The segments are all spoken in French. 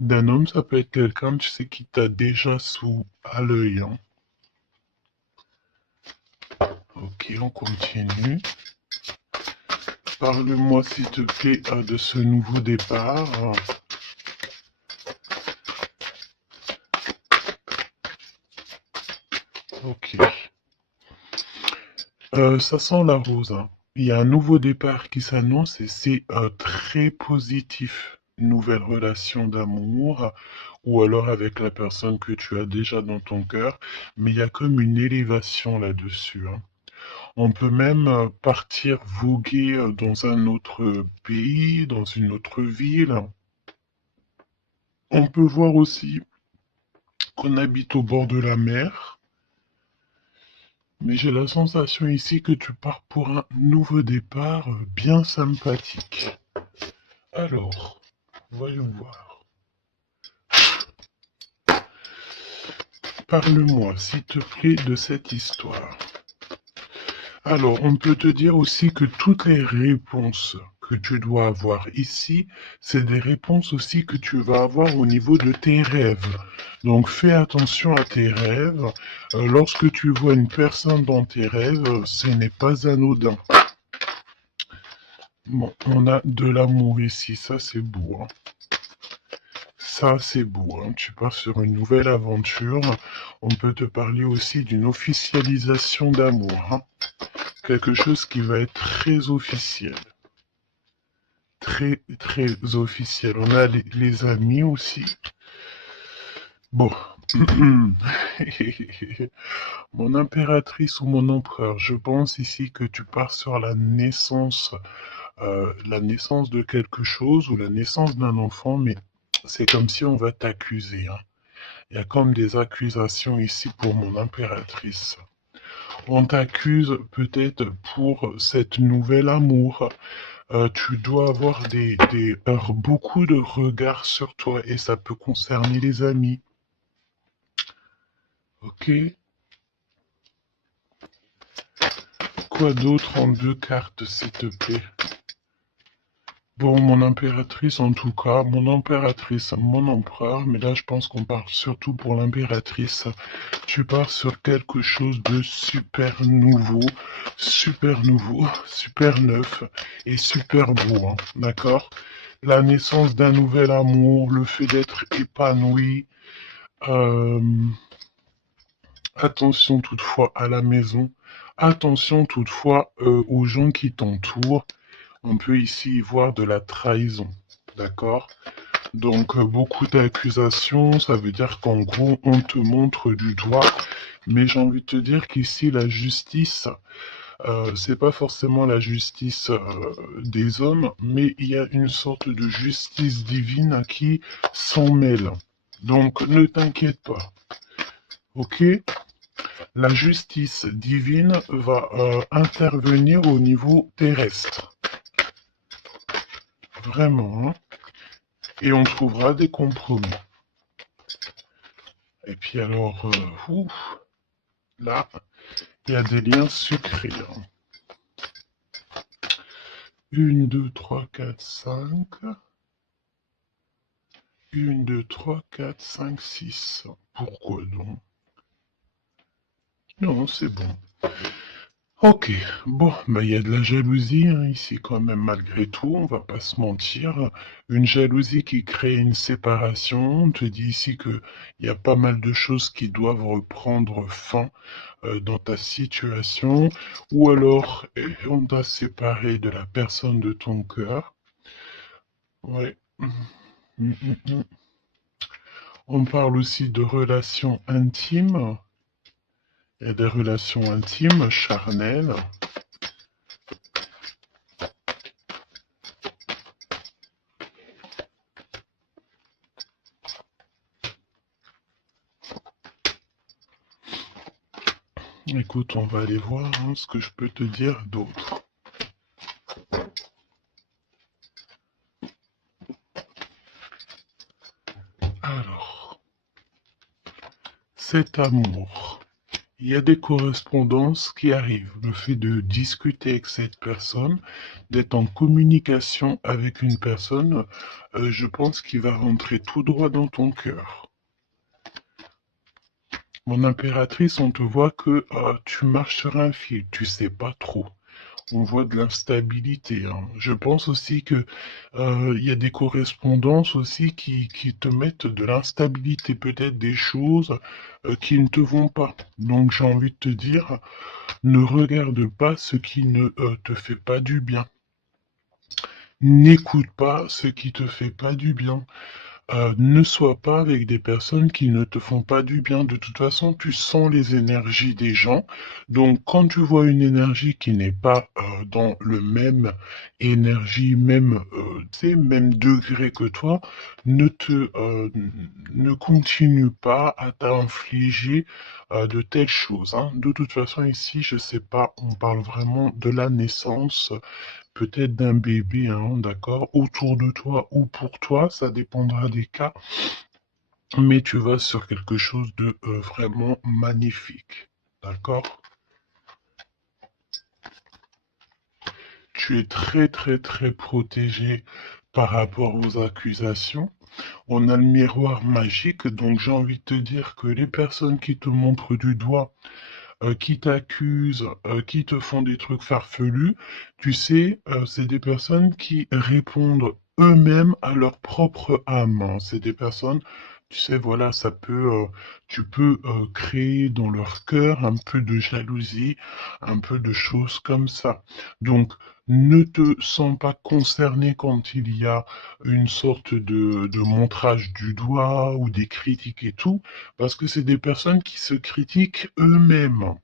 d'un homme, ça peut être quelqu'un, tu sais, qui t'a déjà à l'œil, hein. Ok, on continue. Parle-moi, s'il te plaît, de ce nouveau départ. Ok. Ça sent la rose, hein. Il y a un nouveau départ qui s'annonce et c'est très positif. Nouvelle relation d'amour ou alors avec la personne que tu as déjà dans ton cœur, mais il y a comme une élévation là-dessus, hein. On peut même partir voguer dans un autre pays, dans une autre ville. On peut voir aussi qu'on habite au bord de la mer, mais j'ai la sensation ici que tu pars pour un nouveau départ bien sympathique. Alors, voyons voir. Parle-moi, s'il te plaît, de cette histoire. Alors, on peut te dire aussi que toutes les réponses que tu dois avoir ici, c'est des réponses aussi que tu vas avoir au niveau de tes rêves. Donc, fais attention à tes rêves. Lorsque tu vois une personne dans tes rêves, ce n'est pas anodin. Bon, on a de l'amour ici, ça c'est beau, hein. Ça c'est beau, hein. Tu pars sur une nouvelle aventure. On peut te parler aussi d'une officialisation d'amour, hein. Quelque chose qui va être très officiel. Très, très officiel. On a les amis aussi. Bon. Mon impératrice ou mon empereur, je pense ici que tu pars sur la naissance de quelque chose ou la naissance d'un enfant, mais c'est comme si on va t'accuser, hein. Il y a comme des accusations ici pour mon impératrice. On t'accuse peut-être pour cette nouvelle amour. Tu dois avoir beaucoup de regards sur toi et ça peut concerner les amis. Ok? Quoi d'autre en deux cartes, s'il te plaît? Bon, mon impératrice en tout cas, mon impératrice, mon empereur, mais là je pense qu'on parle surtout pour l'impératrice. Tu pars sur quelque chose de nouveau, super neuf et super beau, hein, d'accord? La naissance d'un nouvel amour, le fait d'être épanoui. euh, Attention toutefois à la maison, attention toutefois aux gens qui t'entourent. On peut ici y voir de la trahison, d'accord? Donc beaucoup d'accusations, ça veut dire qu'en gros on te montre du doigt, mais j'ai envie de te dire qu'ici la justice, c'est pas forcément la justice des hommes, mais il y a une sorte de justice divine qui s'en mêle. Donc ne t'inquiète pas, ok? La justice divine va intervenir au niveau terrestre, vraiment, hein. Et on trouvera des compromis. Et puis alors, là, il y a des liens sucrés, hein. 1, 2, 3, 4, 5. 1, 2, 3, 4, 5, 6. Pourquoi donc? Non, c'est bon. Ok, bon, bah il y a de la jalousie hein, ici quand même malgré tout, on va pas se mentir. Une jalousie qui crée une séparation. On te dit ici que il y a pas mal de choses qui doivent reprendre fin dans ta situation, ou alors on t'a séparé de la personne de ton cœur. Ouais. Mm, mm, mm. On parle aussi de relations intimes. Il y a des relations intimes, charnelles. Écoute, on va aller voir hein, ce que je peux te dire d'autre. Alors, cet amour. Il y a des correspondances qui arrivent. Le fait de discuter avec cette personne, d'être en communication avec une personne, je pense qu'il va rentrer tout droit dans ton cœur. Mon impératrice, on te voit que tu marches sur un fil, tu sais pas trop. On voit de l'instabilité, hein. Je pense aussi que il y a des correspondances aussi qui te mettent de l'instabilité, peut-être des choses qui ne te vont pas. Donc j'ai envie de te dire, ne regarde pas ce qui ne te fait pas du bien. N'écoute pas ce qui te fait pas du bien. Ne sois pas avec des personnes qui ne te font pas du bien. De toute façon, tu sens les énergies des gens. Donc, quand tu vois une énergie qui n'est pas dans le même énergie, même, tu sais, même degré que toi, ne continue pas à t'infliger de telles choses, hein. De toute façon, ici, je sais pas, on parle vraiment de la naissance peut-être d'un bébé, hein, d'accord, autour de toi ou pour toi, ça dépendra des cas, mais tu vas sur quelque chose de vraiment magnifique, d'accord? Tu es très très très protégé par rapport aux accusations. On a le miroir magique, donc j'ai envie de te dire que les personnes qui te montrent du doigt, qui t'accusent, qui te font des trucs farfelus, tu sais, c'est des personnes qui répondent eux-mêmes à leur propre âme, hein. C'est des personnes, tu sais, voilà, tu peux créer dans leur cœur un peu de jalousie, un peu de choses comme ça. Donc, ne te sens pas concerné quand il y a une sorte de montrage du doigt ou des critiques et tout, parce que c'est des personnes qui se critiquent eux-mêmes.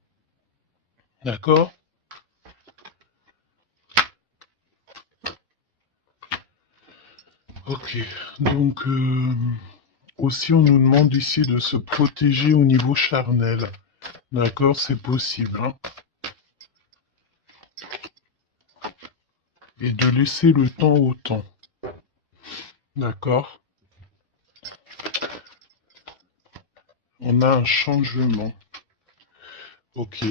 D'accord? Ok. Donc, aussi, on nous demande ici de se protéger au niveau charnel. D'accord? C'est possible, hein? Et de laisser le temps au temps. D'accord? On a un changement. Ok.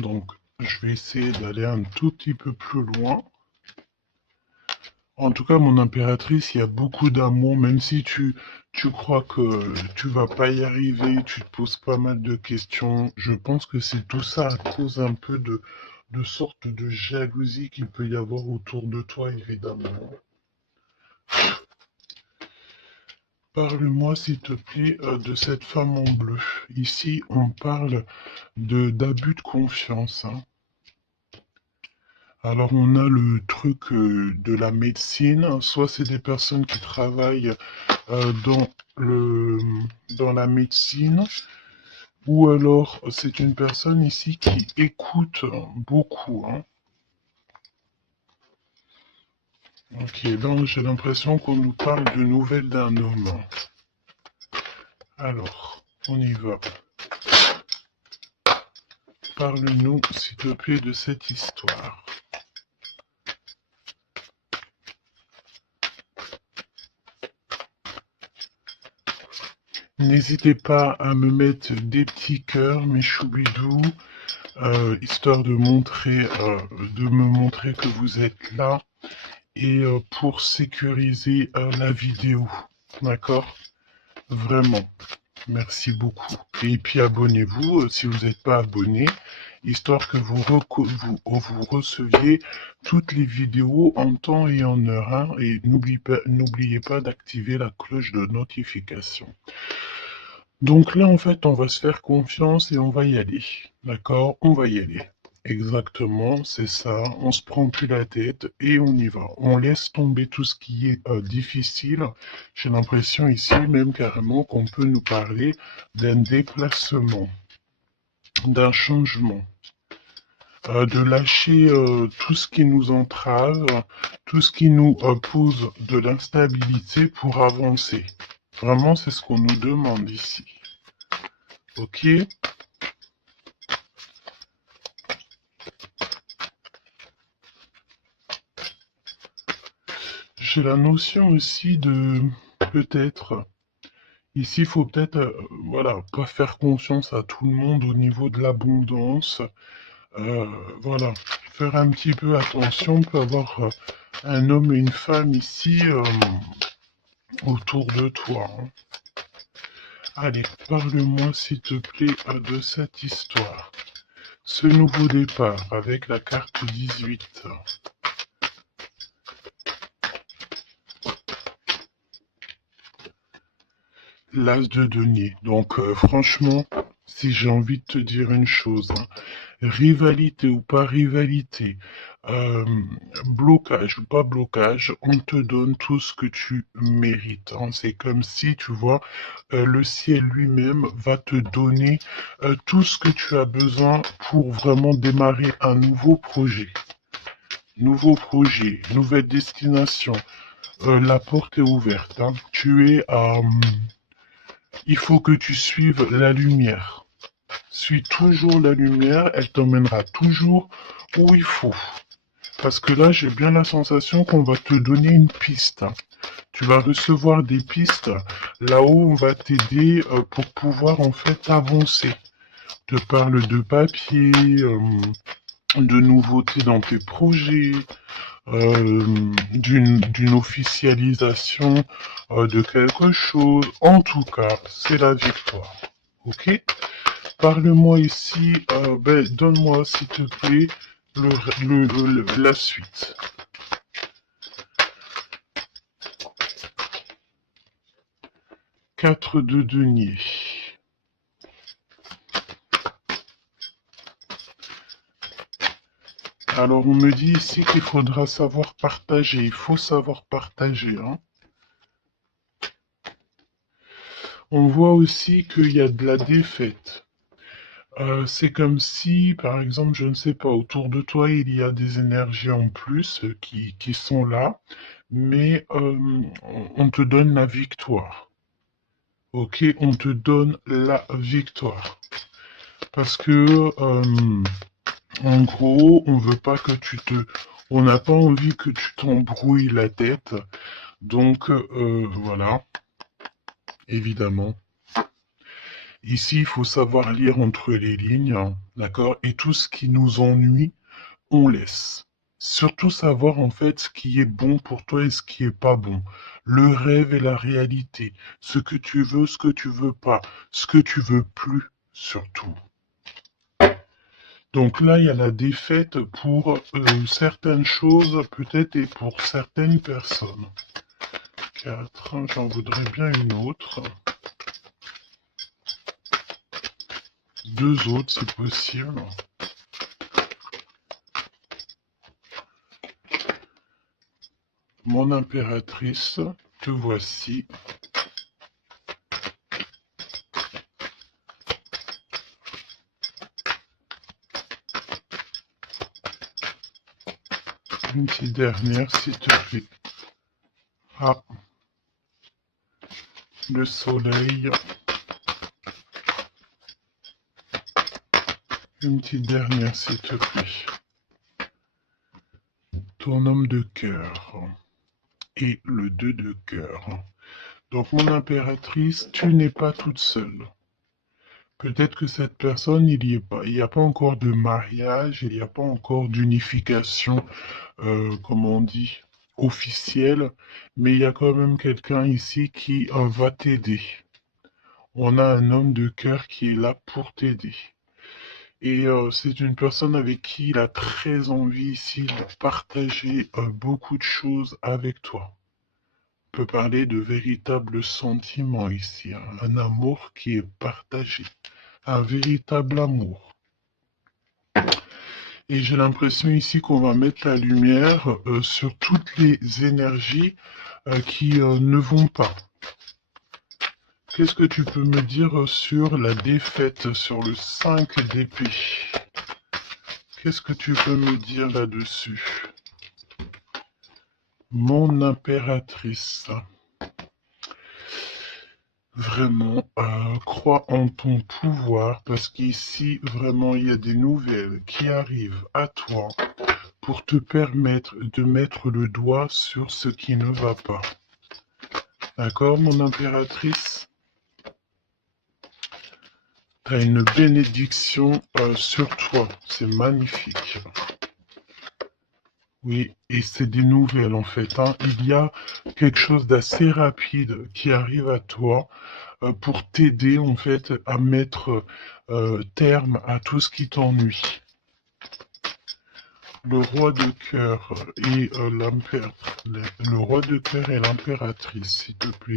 Donc, je vais essayer d'aller un tout petit peu plus loin. En tout cas, mon impératrice, il y a beaucoup d'amour, même si tu crois que tu vas pas y arriver, tu te poses pas mal de questions. Je pense que c'est tout ça à cause un peu de sorte de jalousie qu'il peut y avoir autour de toi, évidemment. Parle-moi, s'il te plaît, de cette femme en bleu. Ici, on parle d'abus de confiance, hein. Alors, on a le truc de la médecine. Soit c'est des personnes qui travaillent dans le, dans la médecine, ou alors c'est une personne ici qui écoute beaucoup, hein. Ok, donc j'ai l'impression qu'on nous parle de nouvelles d'un homme. Alors, on y va. Parle-nous, s'il te plaît, de cette histoire. N'hésitez pas à me mettre des petits cœurs, mes choubidous, histoire de me montrer que vous êtes là et pour sécuriser la vidéo. D'accord? Vraiment. Merci beaucoup. Et puis abonnez-vous si vous n'êtes pas abonné, histoire que vous receviez toutes les vidéos en temps et en heure, hein. Et n'oubliez pas d'activer la cloche de notification. Donc là, en fait, on va se faire confiance et on va y aller. D'accord? On va y aller. Exactement, c'est ça. On se prend plus la tête et on y va. On laisse tomber tout ce qui est difficile. J'ai l'impression ici même carrément qu'on peut nous parler d'un déplacement, d'un changement, de lâcher tout ce qui nous entrave, tout ce qui nous pose de l'instabilité pour avancer. Vraiment, c'est ce qu'on nous demande ici. Ok? J'ai la notion aussi de peut-être. Ici, il faut peut-être, voilà, pas faire confiance à tout le monde au niveau de l'abondance. Voilà, faire un petit peu attention, on peut avoir un homme et une femme ici autour de toi, hein. Allez, parle-moi s'il te plaît de cette histoire. Ce nouveau départ avec la carte 18. L'as de denier. Donc franchement, si j'ai envie de te dire une chose, hein, rivalité ou pas rivalité, euh, blocage ou pas blocage, on te donne tout ce que tu mérites, hein. C'est comme si, tu vois, le ciel lui-même va te donner tout ce que tu as besoin pour vraiment démarrer un nouveau projet. Nouveau projet, nouvelle destination. La porte est ouverte, hein. Tu es à... il faut que tu suives la lumière. Suis toujours la lumière, elle t'emmènera toujours où il faut. Parce que là, j'ai bien la sensation qu'on va te donner une piste. Tu vas recevoir des pistes là-haut, on va t'aider pour pouvoir en fait avancer. Te parle de papier, de nouveautés dans tes projets, d'une officialisation de quelque chose. En tout cas, c'est la victoire. Ok? Parle-moi ici, donne-moi s'il te plaît la suite. 4 de denier. Alors on me dit ici qu'il faudra savoir partager, il faut savoir partager, hein. On voit aussi qu'il y a de la défaite. C'est comme si, par exemple, je ne sais pas, autour de toi, il y a des énergies en plus qui sont là, mais on te donne la victoire. Ok, on te donne la victoire. Parce que, en gros, on veut pas que tu te... On n'a pas envie que tu t'embrouilles la tête. Donc, voilà, évidemment. Ici, il faut savoir lire entre les lignes, hein, d'accord? Et tout ce qui nous ennuie, on laisse. Surtout savoir en fait ce qui est bon pour toi et ce qui est pas bon. Le rêve et la réalité. Ce que tu veux, ce que tu veux pas. Ce que tu veux plus, surtout. Donc là, il y a la défaite pour certaines choses, peut-être, et pour certaines personnes. 4, j'en voudrais bien une autre. 2 autres, si possible. Mon impératrice, te voici. Une petite dernière, s'il te plaît. Ah, le soleil. Une petite dernière, s'il te plaît. Ton homme de cœur. Et le 2 de cœur. Donc, mon impératrice, tu n'es pas toute seule. Peut-être que cette personne, il n'y a pas encore de mariage, il n'y a pas encore d'unification, comment on dit, officielle, mais il y a quand même quelqu'un ici qui va t'aider. On a un homme de cœur qui est là pour t'aider. Et c'est une personne avec qui il a très envie ici de partager beaucoup de choses avec toi. On peut parler de véritables sentiments ici, hein. Un amour qui est partagé, un véritable amour. Et j'ai l'impression ici qu'on va mettre la lumière sur toutes les énergies qui ne vont pas. Qu'est-ce que tu peux me dire sur la défaite, sur le 5 d'épée? Qu'est-ce que tu peux me dire là-dessus? Mon impératrice. Vraiment, crois en ton pouvoir parce qu'ici, vraiment, il y a des nouvelles qui arrivent à toi pour te permettre de mettre le doigt sur ce qui ne va pas. D'accord, mon impératrice? Tu as une bénédiction sur toi. C'est magnifique. Oui, et c'est des nouvelles en fait, hein. Il y a quelque chose d'assez rapide qui arrive à toi pour t'aider en fait à mettre terme à tout ce qui t'ennuie. Le roi de cœur et le roi de cœur et l'impératrice, s'il te plaît.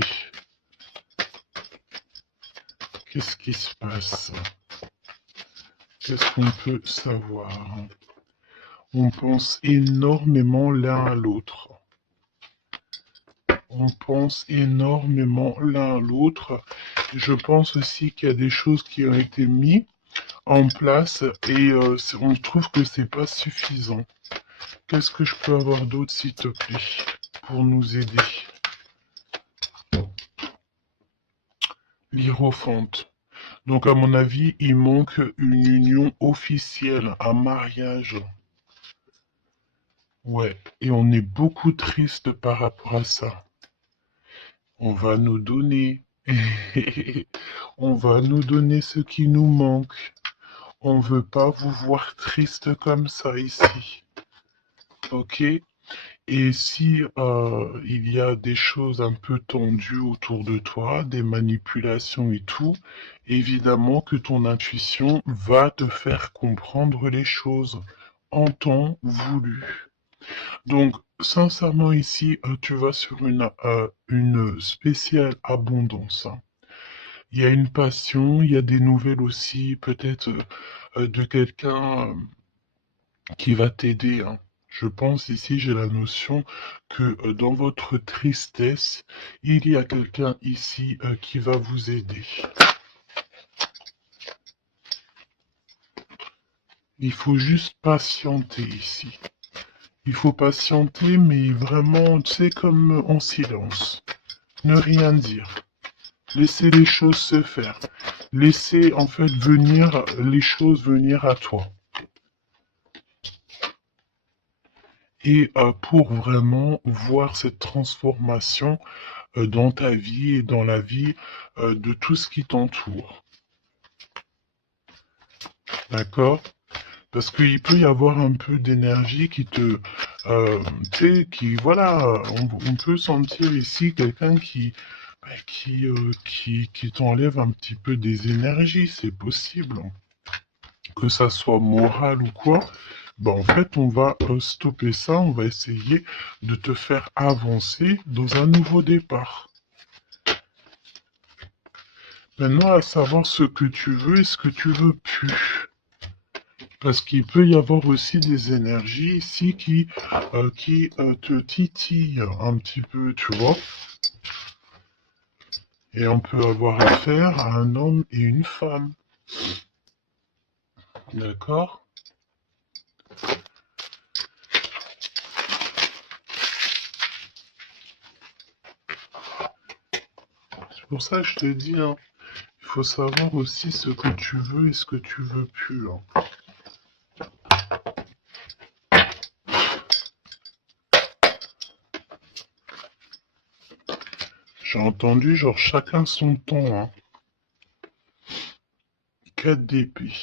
Qu'est-ce qui se passe? Qu'est-ce qu'on peut savoir? On pense énormément l'un à l'autre. On pense énormément l'un à l'autre. Je pense aussi qu'il y a des choses qui ont été mises en place et on trouve que c'est pas suffisant. Qu'est-ce que je peux avoir d'autre, s'il te plaît, pour nous aider? L'Hiérophante. Donc, à mon avis, il manque une union officielle, un mariage. Ouais, et on est beaucoup triste par rapport à ça. On va nous donner. On va nous donner ce qui nous manque. On veut pas vous voir triste comme ça ici. Ok? Et si il y a des choses un peu tendues autour de toi, des manipulations et tout, évidemment que ton intuition va te faire comprendre les choses en temps voulu. Donc, sincèrement, ici, tu vas sur une spéciale abondance, hein. Il y a une passion, il y a des nouvelles aussi, peut-être de quelqu'un qui va t'aider, hein. Je pense ici, j'ai la notion que dans votre tristesse, il y a quelqu'un ici qui va vous aider. Il faut juste patienter ici. Il faut patienter, mais vraiment, c'est comme en silence. Ne rien dire. Laissez les choses se faire. Laissez en fait venir les choses venir à toi. Et pour vraiment voir cette transformation dans ta vie et dans la vie de tout ce qui t'entoure. D'accord? Parce qu'il peut y avoir un peu d'énergie qui te... tu sais, qui... Voilà, on peut sentir ici quelqu'un qui t'enlève un petit peu des énergies, c'est possible, hein. Que ça soit moral ou quoi. Ben, en fait, on va stopper ça, on va essayer de te faire avancer dans un nouveau départ. Maintenant, à savoir ce que tu veux et ce que tu veux plus. Parce qu'il peut y avoir aussi des énergies ici qui te titillent un petit peu, tu vois. Et on peut avoir affaire à un homme et une femme. D'accord? C'est pour ça que je te dis, hein, il faut savoir aussi ce que tu veux et ce que tu veux plus, hein. J'ai entendu genre chacun son temps, hein. 4 d'épée.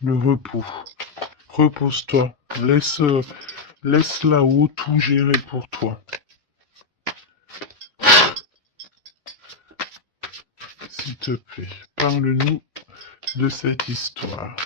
Le repos. Repose-toi. Laisse là-haut tout gérer pour toi. S'il te plaît, parle-nous de cette histoire.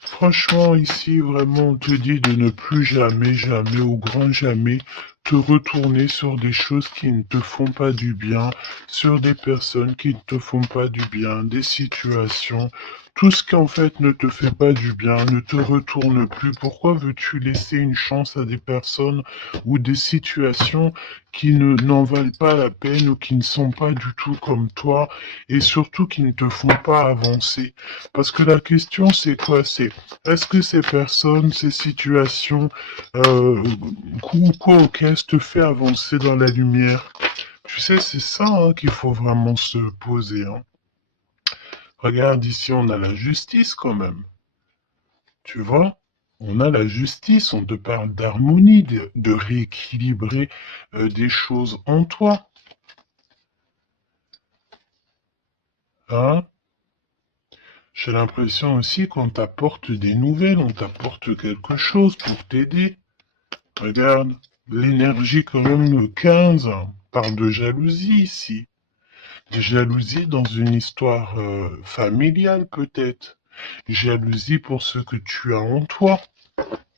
Franchement, ici, vraiment, on te dit de ne plus jamais, jamais, au grand jamais, te retourner sur des choses qui ne te font pas du bien, sur des personnes qui ne te font pas du bien, des situations. Tout ce qui en fait ne te fait pas du bien, ne te retourne plus. Pourquoi veux-tu laisser une chance à des personnes ou des situations qui n'en valent pas la peine ou qui ne sont pas du tout comme toi et surtout qui ne te font pas avancer? Parce que la question c'est quoi? C'est est-ce que ces personnes, ces situations, quoi auquel te fait avancer dans la lumière? Tu sais, c'est ça hein, qu'il faut vraiment se poser, hein. Regarde ici, on a la justice quand même. Tu vois? On a la justice, on te parle d'harmonie, de rééquilibrer des choses en toi. Hein? J'ai l'impression aussi qu'on t'apporte des nouvelles, on t'apporte quelque chose pour t'aider. Regarde, l'énergie quand même le 15 parle de jalousie ici. Jalousie dans une histoire familiale peut-être. Jalousie pour ce que tu as en toi.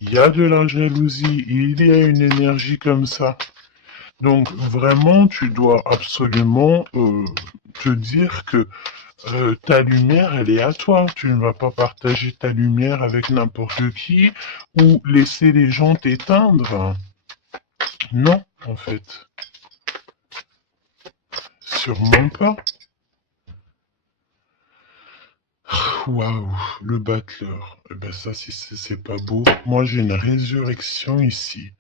Il y a de la jalousie, il y a une énergie comme ça. Donc vraiment, tu dois absolument te dire que ta lumière, elle est à toi. Tu ne vas pas partager ta lumière avec n'importe qui ou laisser les gens t'éteindre. Non, en fait. Sûrement pas. Waouh, le battleur. Eh ben ça, si c'est pas beau. Moi, j'ai une résurrection ici.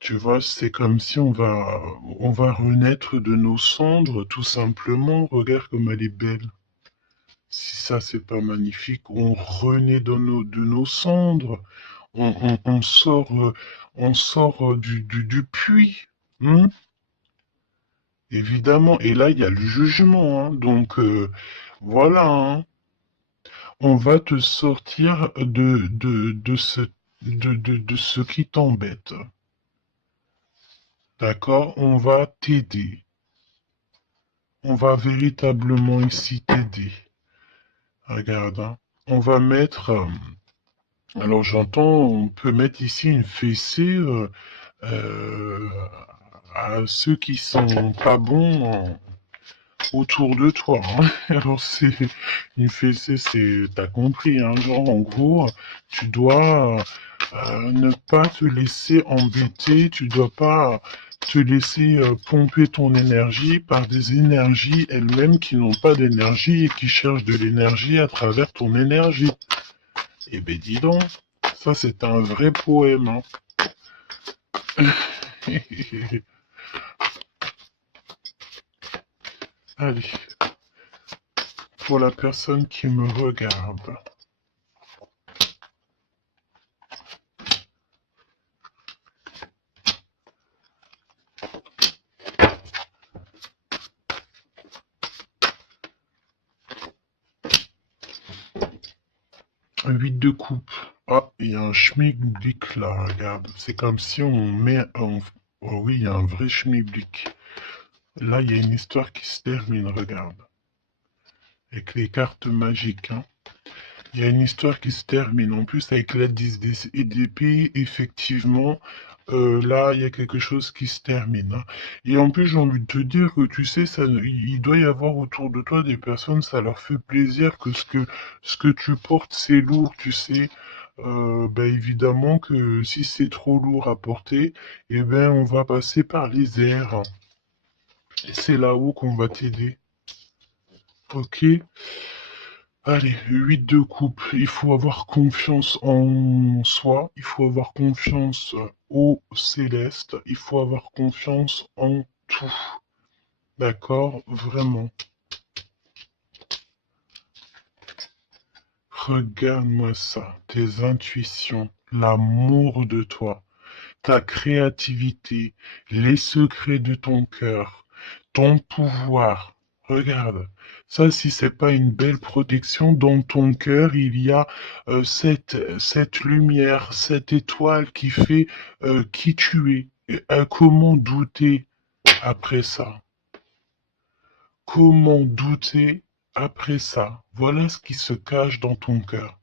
Tu vois, c'est comme si on va renaître de nos cendres, tout simplement. Regarde comme elle est belle. Si ça, c'est pas magnifique, on renaît de nos cendres. On sort du puits. Hein. Évidemment. Et là, il y a le jugement. Hein. Donc, voilà. Hein. On va te sortir de ce qui t'embête. D'accord? On va t'aider. On va véritablement ici t'aider. Regarde, hein. On va mettre... alors j'entends, on peut mettre ici une fessée euh, à ceux qui sont pas bons autour de toi. Hein. Alors c'est une fessée, t'as compris, hein, genre en gros, tu dois ne pas te laisser embêter, tu dois pas te laisser pomper ton énergie par des énergies elles-mêmes qui n'ont pas d'énergie et qui cherchent de l'énergie à travers ton énergie. Eh ben dis donc, ça c'est un vrai poème. Hein. Allez, pour la personne qui me regarde. 8 de coupe. Ah, il y a un schmilblick là, regarde. C'est comme si on met un... Oh oui, il y a un vrai schmilblick. Là, il y a une histoire qui se termine, regarde. Avec les cartes magiques, hein. Il y a une histoire qui se termine. En plus, avec la 10 d'épée, effectivement, là, il y a quelque chose qui se termine. Hein. Et en plus, j'ai envie de te dire que, tu sais, il doit y avoir autour de toi des personnes, ça leur fait plaisir que ce que tu portes, c'est lourd, tu sais. Ben évidemment que si c'est trop lourd à porter, eh ben, on va passer par les airs. Hein. Et c'est là-haut qu'on va t'aider. Ok? Allez, 8 de coupe. Il faut avoir confiance en soi, il faut avoir confiance au céleste, il faut avoir confiance en tout. D'accord? Vraiment. Regarde-moi ça, tes intuitions, l'amour de toi, ta créativité, les secrets de ton cœur, ton pouvoir. Regarde, ça, si c'est pas une belle protection, dans ton cœur, il y a cette lumière, cette étoile qui fait qui tu es. Et, comment douter après ça? Comment douter après ça? Voilà ce qui se cache dans ton cœur.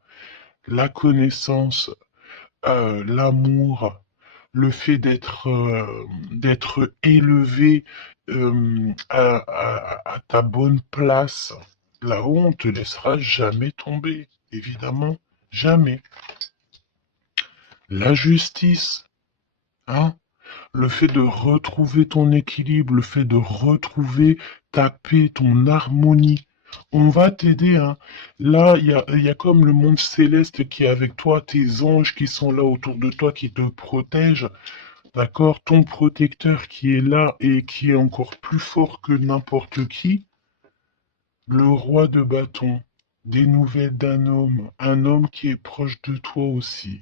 La connaissance, l'amour, le fait d'être élevé à ta bonne place. Là-haut, on te laissera jamais tomber, évidemment, jamais. La justice, hein, le fait de retrouver ton équilibre, le fait de retrouver ta paix, ton harmonie. On va t'aider, hein. Là, il y a comme le monde céleste qui est avec toi, tes anges qui sont là autour de toi, qui te protègent. D'accord? Ton protecteur qui est là et qui est encore plus fort que n'importe qui, le roi de bâton, des nouvelles d'un homme, un homme qui est proche de toi aussi.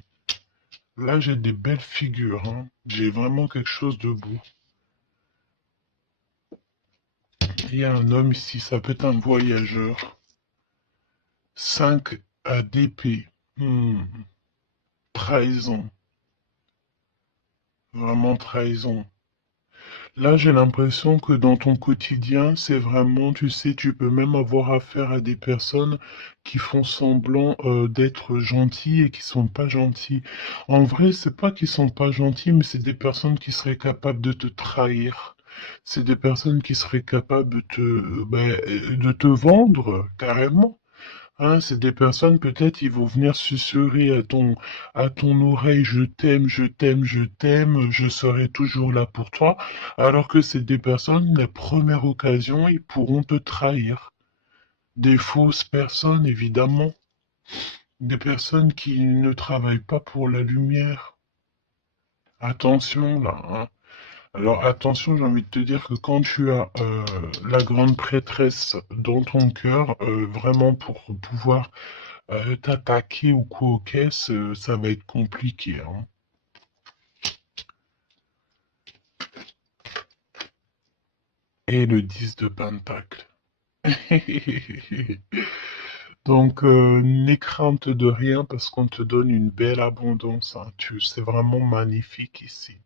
Là, j'ai des belles figures, hein. J'ai vraiment quelque chose de beau. Il y a un homme ici, ça peut être un voyageur. 5 à d'épée. Trahison. Vraiment trahison. Là, j'ai l'impression que dans ton quotidien, c'est vraiment, tu sais, tu peux même avoir affaire à des personnes qui font semblant d'être gentils et qui sont pas gentils. En vrai, c'est pas qu'ils sont pas gentils, mais c'est des personnes qui seraient capables de te trahir. C'est des personnes qui seraient capables de te vendre carrément. Hein, c'est des personnes, peut-être, ils vont venir susurrer à ton oreille, je t'aime, je t'aime, je t'aime, je serai toujours là pour toi, alors que c'est des personnes, la première occasion, ils pourront te trahir. Des fausses personnes, évidemment. Des personnes qui ne travaillent pas pour la lumière. Attention, là, hein. Alors attention, j'ai envie de te dire que quand tu as la grande prêtresse dans ton cœur, vraiment pour pouvoir t'attaquer ou quoi aux caisses, ça va être compliqué, hein. Et le 10 de Pentacle. Donc, n'aie crainte de rien parce qu'on te donne une belle abondance, hein. C'est vraiment magnifique ici.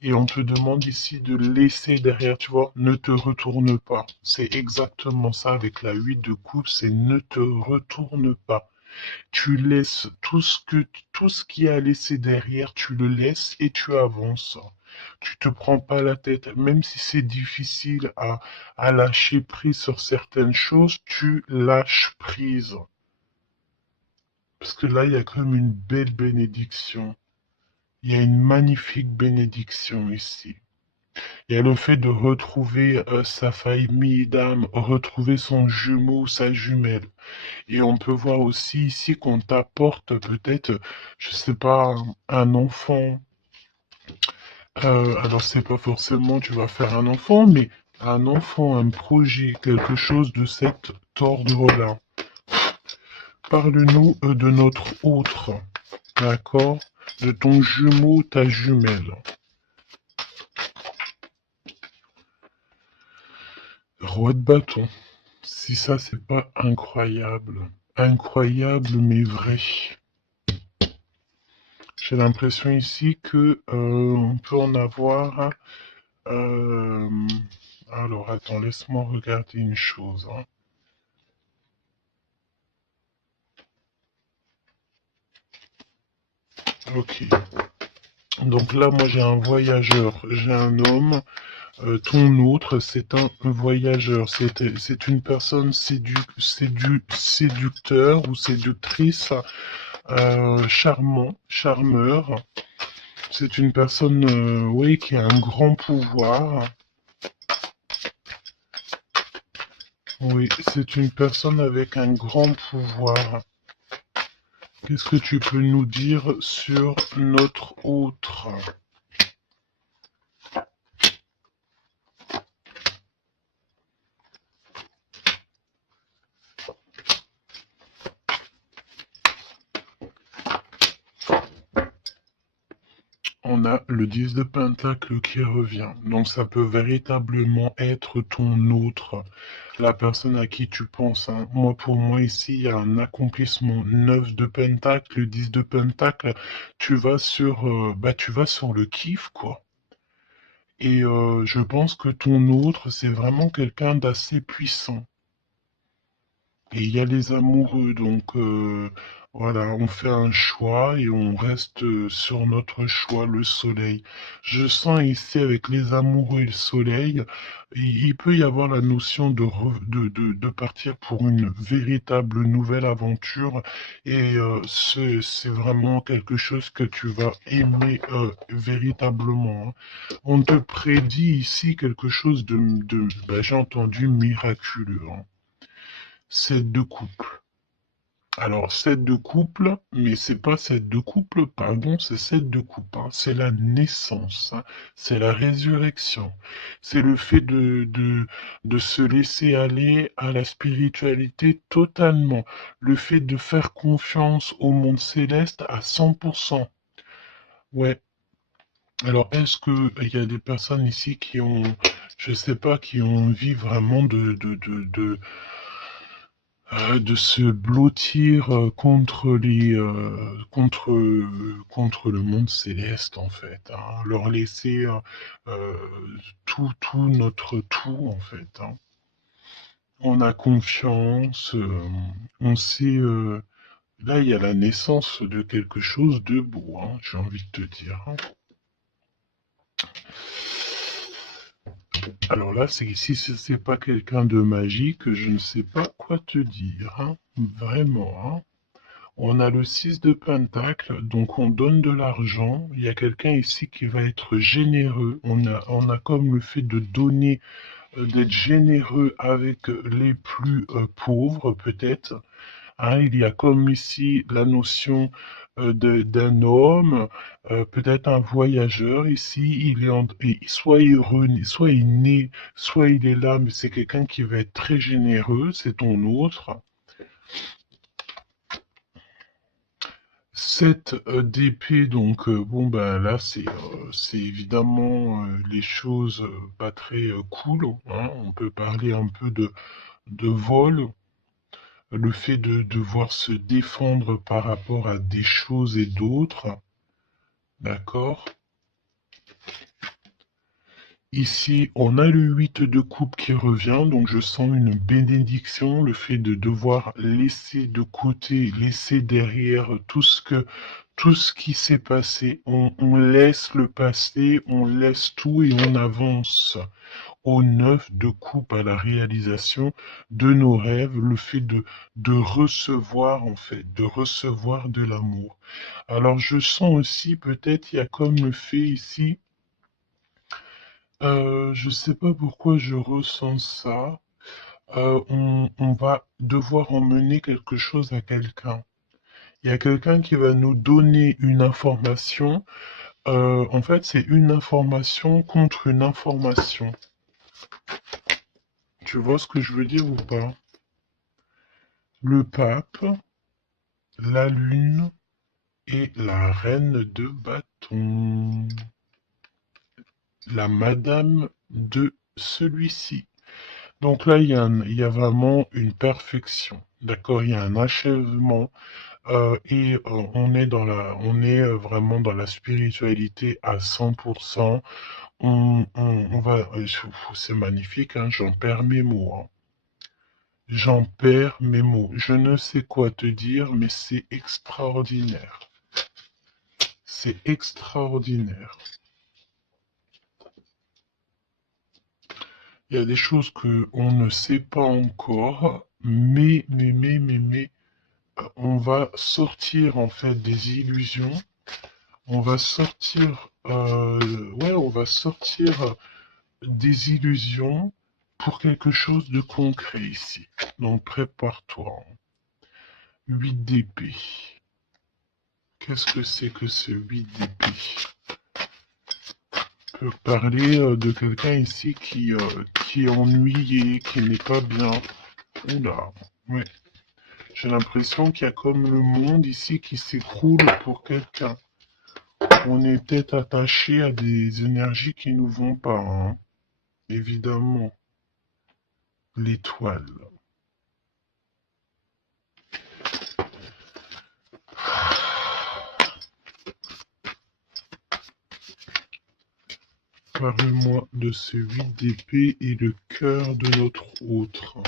Et on te demande ici de laisser derrière, tu vois, ne te retourne pas. C'est exactement ça avec la 8 de coupe, c'est ne te retourne pas. Tu laisses tout ce qui a laissé derrière, tu le laisses et tu avances. Tu te prends pas la tête, même si c'est difficile à lâcher prise sur certaines choses, tu lâches prise. Parce que là, il y a quand même une belle bénédiction. Il y a une magnifique bénédiction ici. Il y a le fait de retrouver sa famille d'âme, retrouver son jumeau, sa jumelle. Et on peut voir aussi ici qu'on t'apporte peut-être, je sais pas, un enfant. Alors c'est pas forcément tu vas faire un enfant, mais un enfant, un projet, quelque chose de cet ordre-là. Parle-nous de notre autre, d'accord? De ton jumeau, ta jumelle. Roi de bâton. Si ça, c'est pas incroyable. Incroyable, mais vrai. J'ai l'impression ici que on peut en avoir. euh, alors, attends, laisse-moi regarder une chose, hein. Ok. Donc là, moi, j'ai un voyageur, j'ai un homme. Ton autre, c'est un voyageur. C'est une personne séducteur ou séductrice, charmant, charmeur. C'est une personne, oui, qui a un grand pouvoir. Oui, c'est une personne avec un grand pouvoir. Qu'est-ce que tu peux nous dire sur notre autre? On a le 10 de Pentacle qui revient. Donc ça peut véritablement être ton autre, la personne à qui tu penses, hein. Moi, pour moi, ici, il y a un accomplissement. 9 de Pentacle, 10 de Pentacle. Tu vas sur le kiff, quoi. Et je pense que ton autre, c'est vraiment quelqu'un d'assez puissant. Et il y a les amoureux, donc voilà, on fait un choix et on reste sur notre choix, le soleil. Je sens ici avec les amoureux et le soleil, il peut y avoir la notion de partir pour une véritable nouvelle aventure et c'est vraiment quelque chose que tu vas aimer véritablement, hein. On te prédit ici quelque chose j'ai entendu miraculeux, hein. 7 de couple. Alors, 7 de couple, mais c'est pas 7 de couple, pardon, c'est 7 de couple, hein. C'est la naissance, hein. C'est la résurrection. C'est le fait de se laisser aller à la spiritualité totalement. Le fait de faire confiance au monde céleste à 100%. Ouais. Alors, est-ce que il y a des personnes ici qui ont, je sais pas, qui ont envie vraiment de se blottir contre le monde céleste, en fait, hein, leur laisser euh, tout notre tout, en fait, hein. On a confiance, on sait. Là, il y a la naissance de quelque chose de beau, hein, j'ai envie de te dire, hein. Alors là, si ce n'est pas quelqu'un de magique, je ne sais pas quoi te dire, hein. Vraiment, hein. On a le 6 de Pentacle, donc on donne de l'argent. Il y a quelqu'un ici qui va être généreux. On a comme le fait de donner, d'être généreux avec les plus pauvres, peut-être. Hein, il y a comme ici la notion d'un homme, peut-être un voyageur ici, soit heureux, soit il est né, soit il est là, mais c'est quelqu'un qui va être très généreux, c'est ton autre. 7 d'épée, donc bon ben là c'est évidemment les choses pas très cool, hein. On peut parler un peu de vol, le fait de devoir se défendre par rapport à des choses et d'autres, d'accord? Ici, on a le 8 de coupe qui revient, donc je sens une bénédiction, le fait de devoir laisser de côté, laisser derrière tout ce qui s'est passé. On laisse le passé, on laisse tout et on avance au 9 de coupe à la réalisation de nos rêves, le fait de recevoir en fait, de recevoir de l'amour. Alors je sens aussi peut-être il y a comme le fait ici, je sais pas pourquoi je ressens ça. On va devoir emmener quelque chose à quelqu'un. Il y a quelqu'un qui va nous donner une information. En fait, c'est une information contre une information. Tu vois ce que je veux dire ou pas? Le pape, la lune et la reine de bâton. La madame de celui-ci. Donc là, il y a vraiment une perfection. D'accord, il y a un achèvement et on est vraiment dans la spiritualité à 100%. On va, c'est magnifique, hein, j'en perds mes mots, hein. J'en perds mes mots. Je ne sais quoi te dire, mais c'est extraordinaire. C'est extraordinaire. Il y a des choses que on ne sait pas encore, mais, on va sortir en fait des illusions. On va sortir, ouais, on va sortir des illusions pour quelque chose de concret ici. Donc prépare-toi. 8 d'épée. Qu'est-ce que c'est que ce 8 d'épée? On peut parler de quelqu'un ici qui est ennuyé, qui n'est pas bien. Oula, ouais. J'ai l'impression qu'il y a comme le monde ici qui s'écroule pour quelqu'un. On est peut-être attaché à des énergies qui nous vont pas, hein. Évidemment. L'étoile. Parle-moi de ce 8 d'épée et le cœur de notre autre.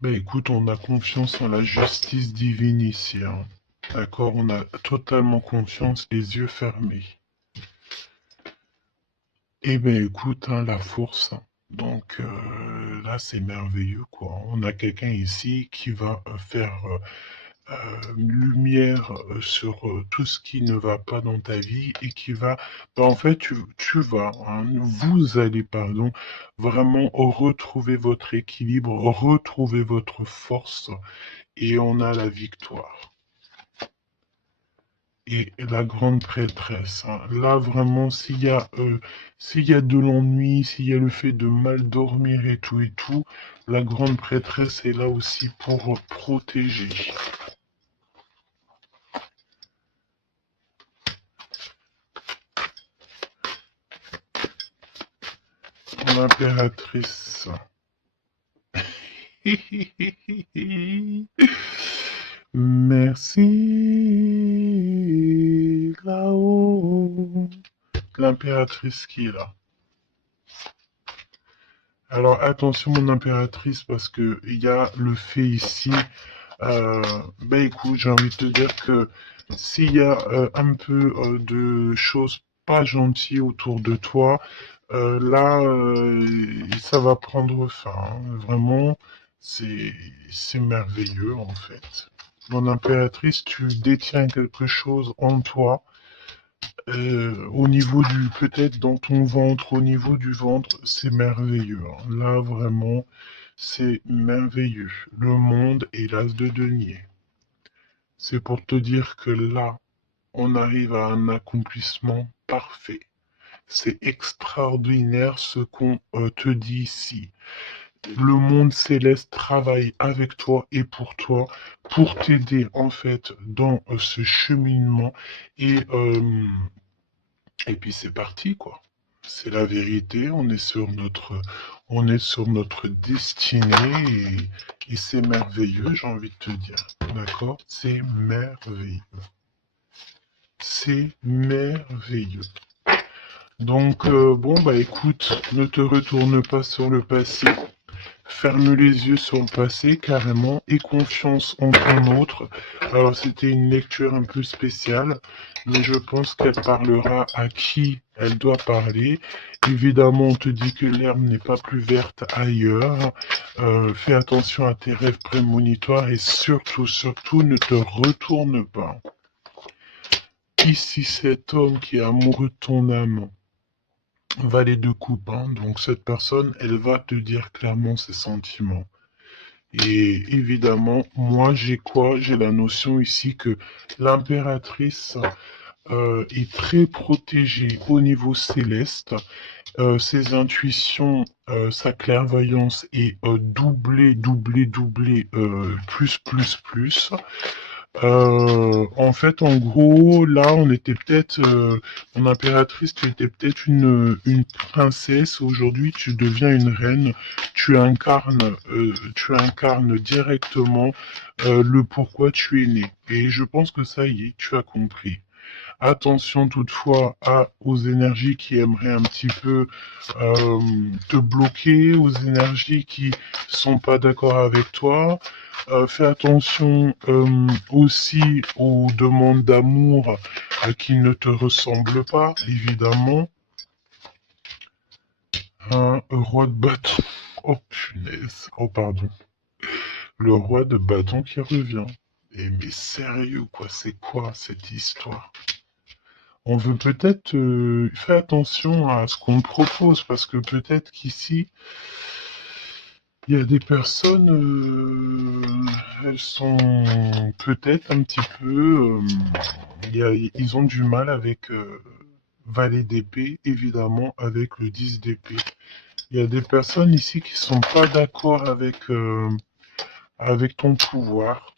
Ben écoute, on a confiance en la justice divine ici, hein. D'accord, on a totalement confiance, les yeux fermés. Eh ben écoute, hein, la force, hein. Donc là, c'est merveilleux, quoi. On a quelqu'un ici qui va faire lumière sur tout ce qui ne va pas dans ta vie et qui va, ben, en fait, tu vas, hein, vous allez, pardon, vraiment retrouver votre équilibre, retrouver votre force et on a la victoire. Et la grande prêtresse, hein. Là, vraiment, s'il y a de l'ennui, s'il y a le fait de mal dormir et tout, la grande prêtresse est là aussi pour protéger. l'impératrice. Merci là-haut. L'impératrice qui est là. Alors attention mon impératrice parce que il y a le fait ici. Écoute, j'ai envie de te dire que s'il y a un peu de choses pas gentilles autour de toi, là ça va prendre fin, hein. Vraiment, c'est merveilleux en fait. Mon impératrice, tu détiens quelque chose en toi au niveau du, peut-être dans ton ventre, au niveau du ventre, c'est merveilleux, hein. Là, vraiment, c'est merveilleux. Le monde est l'as de denier. C'est pour te dire que là, on arrive à un accomplissement parfait. C'est extraordinaire ce qu'on te dit ici. Le monde céleste travaille avec toi et pour t'aider en fait dans ce cheminement et et puis c'est parti, quoi. C'est la vérité, on est sur notre destinée et c'est merveilleux, j'ai envie de te dire. D'accord? C'est merveilleux. C'est merveilleux. Donc, écoute, ne te retourne pas sur le passé. Ferme les yeux sur le passé carrément et confiance en ton autre. Alors c'était une lecture un peu spéciale, mais je pense qu'elle parlera à qui elle doit parler. Évidemment, on te dit que l'herbe n'est pas plus verte ailleurs. Fais attention à tes rêves prémonitoires et surtout, surtout, ne te retourne pas. Ici, cet homme qui est amoureux de ton âme, valet de coupe, hein, donc cette personne, elle va te dire clairement ses sentiments. Et évidemment, moi, j'ai quoi? J'ai la notion ici que l'impératrice est très protégée au niveau céleste. Ses intuitions, sa clairvoyance est doublée, doublée, doublée, plus, plus, plus. En fait, en gros, là, on était peut-être, mon impératrice, tu étais peut-être une princesse. Aujourd'hui, tu deviens une reine. Tu incarnes directement le pourquoi tu es né. Et je pense que ça y est, tu as compris. Attention toutefois aux énergies qui aimeraient un petit peu te bloquer, aux énergies qui sont pas d'accord avec toi. Fais attention aussi aux demandes d'amour qui ne te ressemblent pas, évidemment. Un roi de bâton. Oh punaise. Oh pardon. Le roi de bâton qui revient. Mais sérieux quoi, c'est quoi cette histoire? On veut peut-être faire attention à ce qu'on propose parce que peut-être qu'ici, il y a des personnes, elles sont peut-être un petit peu, ils ont du mal avec valet d'épée, évidemment, avec le 10 d'épée. Il y a des personnes ici qui sont pas d'accord avec ton pouvoir.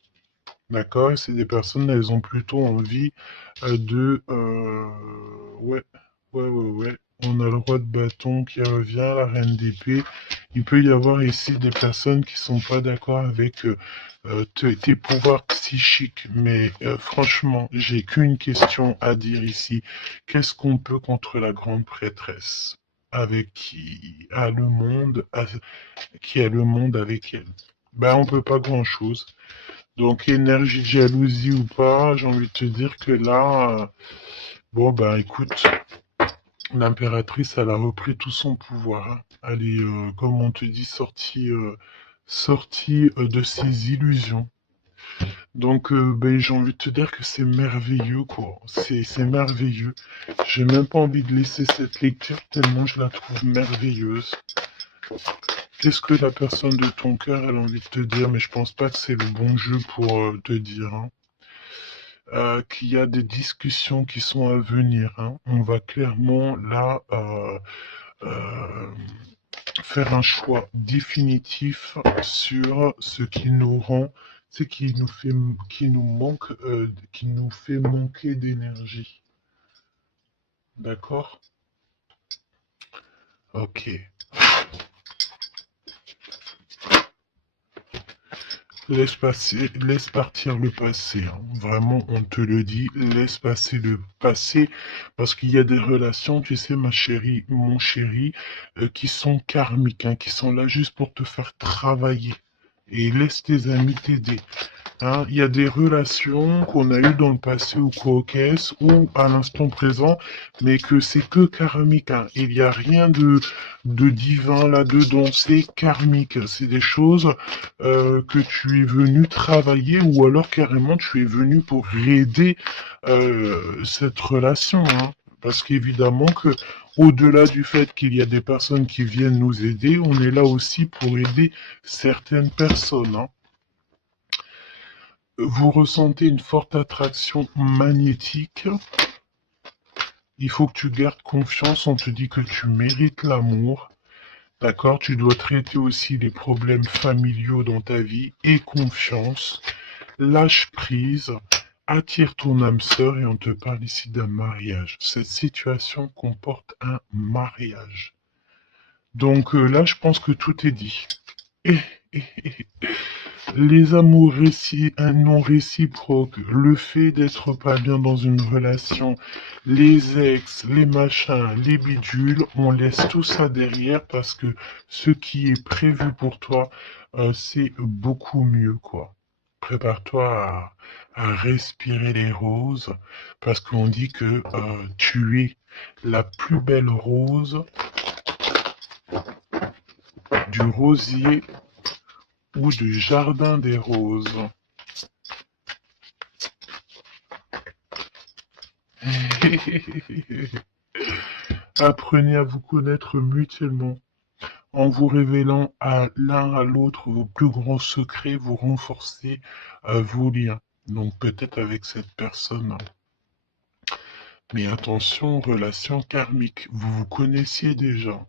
D'accord? Et c'est des personnes, elles ont plutôt envie ouais, ouais. On a le roi de bâton qui revient, la reine d'épée. Il peut y avoir ici des personnes qui sont pas d'accord avec tes pouvoirs psychiques. Mais franchement, j'ai qu'une question à dire ici. Qu'est-ce qu'on peut contre la grande prêtresse? Avec qui a le monde avec elle? Ben, on peut pas grand-chose. Donc, énergie de jalousie ou pas, j'ai envie de te dire que là, écoute, l'impératrice, elle a repris tout son pouvoir, hein. Elle est, comme on te dit, sortie de ses illusions. Donc, j'ai envie de te dire que c'est merveilleux, quoi. C'est merveilleux. J'ai même pas envie de laisser cette lecture tellement je la trouve merveilleuse. Qu'est-ce que la personne de ton cœur elle a envie de te dire, mais je pense pas que c'est le bon jeu pour te dire, hein. Qu'il y a des discussions qui sont à venir, hein. On va clairement là faire un choix définitif sur ce qui nous rend, ce qui nous manque, qui nous fait manquer d'énergie. D'accord? Ok. laisse partir le passé, hein. Vraiment, on te le dit, laisse passer le passé, parce qu'il y a des relations, tu sais, ma chérie, mon chéri, qui sont karmiques, hein, qui sont là juste pour te faire travailler. Et laisse tes amis t'aider. Hein, il y a des relations qu'on a eues dans le passé ou coquesses ou à l'instant présent, mais que c'est que karmique. Hein. Il n'y a rien de divin là-dedans, c'est karmique. C'est des choses que tu es venu travailler ou alors carrément tu es venu pour aider cette relation. Hein. Parce qu'évidemment que au-delà du fait qu'il y a des personnes qui viennent nous aider, on est là aussi pour aider certaines personnes. Hein. Vous ressentez une forte attraction magnétique. Il faut que tu gardes confiance. On te dit que tu mérites l'amour. D'accord? Tu dois traiter aussi les problèmes familiaux dans ta vie et confiance. Lâche prise. Attire ton âme sœur et on te parle ici d'un mariage. Cette situation comporte un mariage. Donc là, je pense que tout est dit. Et, les amours non réciproques, le fait d'être pas bien dans une relation, les ex, les machins, les bidules, on laisse tout ça derrière parce que ce qui est prévu pour toi, c'est beaucoup mieux, quoi. Prépare-toi à respirer les roses parce qu'on dit que tu es la plus belle rose du rosier ou du jardin des roses. Apprenez à vous connaître mutuellement en vous révélant à l'un à l'autre vos plus grands secrets, vous renforcez vos liens. Donc peut-être avec cette personne. Mais attention, relation karmique, vous vous connaissiez déjà.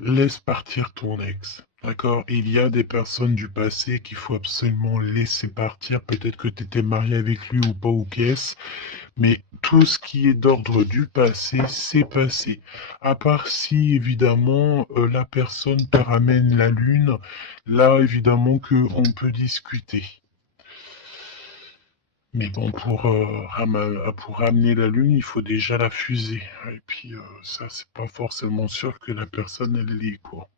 Laisse partir ton ex. D'accord? Il y a des personnes du passé qu'il faut absolument laisser partir. Peut-être que tu étais marié avec lui ou pas ou qu'est-ce. Mais tout ce qui est d'ordre du passé, c'est passé. À part si, évidemment, la personne te ramène la lune, là, évidemment, qu'on peut discuter. Mais bon, pour ramener la lune, il faut déjà la fuser. Et puis, ça, c'est pas forcément sûr que la personne, elle l'est, quoi.